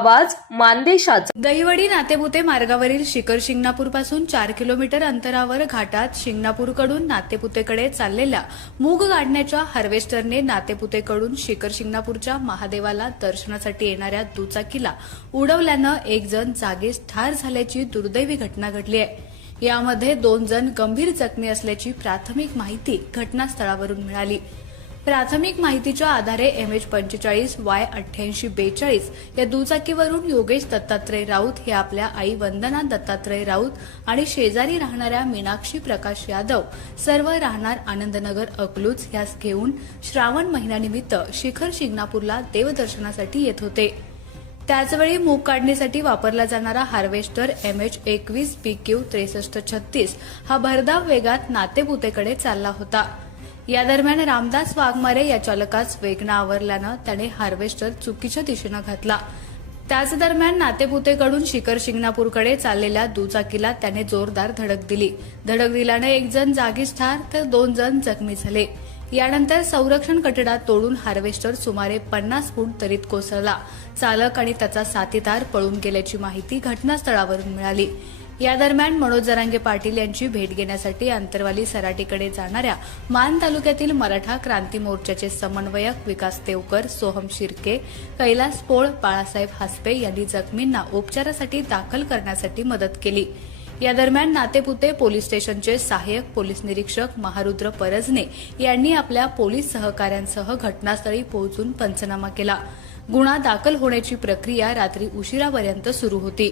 आवाज मानदेशाचा. दहिवडी नातेपुते मार्गावरील शिखर शिंगणापूरपासून चार किलोमीटर अंतरावर घाटात शिंगणापूरकडून नातेपुतेकडे चाललेल्या मूग गाडण्याच्या हार्वेस्टरने नातेपुतेकडून शिखर शिंगणापूरच्या महादेवाला दर्शनासाठी येणाऱ्या दुचाकीला उडवल्यानं एक जण जागीच ठार झाल्याची दुर्दैवी घटना घडली आहे. यामध्ये दोन जण गंभीर जखमी असल्याची प्राथमिक माहिती घटनास्थळावरून मिळाली. प्राथमिक माहितीच्या आधारे एम एच पंचेचाळीस वाय अठ्ठ्याऐंशी बेचाळीस या दुचाकीवरून योगेश दत्तात्रय राऊत हे आपल्या आई वंदना दत्तात्रय राऊत आणि शेजारी राहणाऱ्या मीनाक्षी प्रकाश यादव सर्व राहणार आनंदनगर अकलूज यास घेऊन श्रावण महिन्यानिमित्त शिखर शिंगणापूरला देवदर्शनासाठी येत होते. त्याचवेळी मूग काढणीसाठी वापरला जाणारा हार्वेस्टर एम एच एकवीस पी क्यू त्रेसष्ट छत्तीस हा भरधाव वेगात नातेपुतेकडे चालला होता. या दरम्यान रामदास वाघमारे या चालकास वेगनं आवरल्यानं त्याने हार्वेस्टर चुकीच्या दिशेनं घातला. त्याच दरम्यान नातेपुतेकडून शिखर शिंगणापूरकडे चाललेल्या दुचाकीला त्याने जोरदार धडक दिली. धडक दिल्याने एक जण जागीच ठार तर दोन जण जखमी झाले. यानंतर संरक्षण कटडा तोडून हार्वेस्टर सुमारे पन्नास फूट तरीत कोसळला. चालक आणि त्याचा साथीदार पळून गेल्याची माहिती घटनास्थळावरून मिळाली. या दरम्यान मनोज जरांगे पाटील यांची भेट घेण्यासाठी आंतरवाली सराटीकडे जाणाऱ्या मान तालुक्यातील मराठा क्रांती मोर्चाचे समन्वयक विकास देवकर सोहम शिर्के कैलास पोळ बाळासाहेब हासपे यांनी जखमींना उपचारासाठी दाखल करण्यासाठी मदत केली. या दरम्यान नातेपुते पोलीस स्टेशनचे सहाय्यक पोलीस निरीक्षक महारुद्र परजने यांनी आपल्या पोलीस सहकाऱ्यांसह घटनास्थळी पोहोचून पंचनामा केला. गुन्हा दाखल होण्याची प्रक्रिया रात्री उशिरापर्यंत सुरू होती.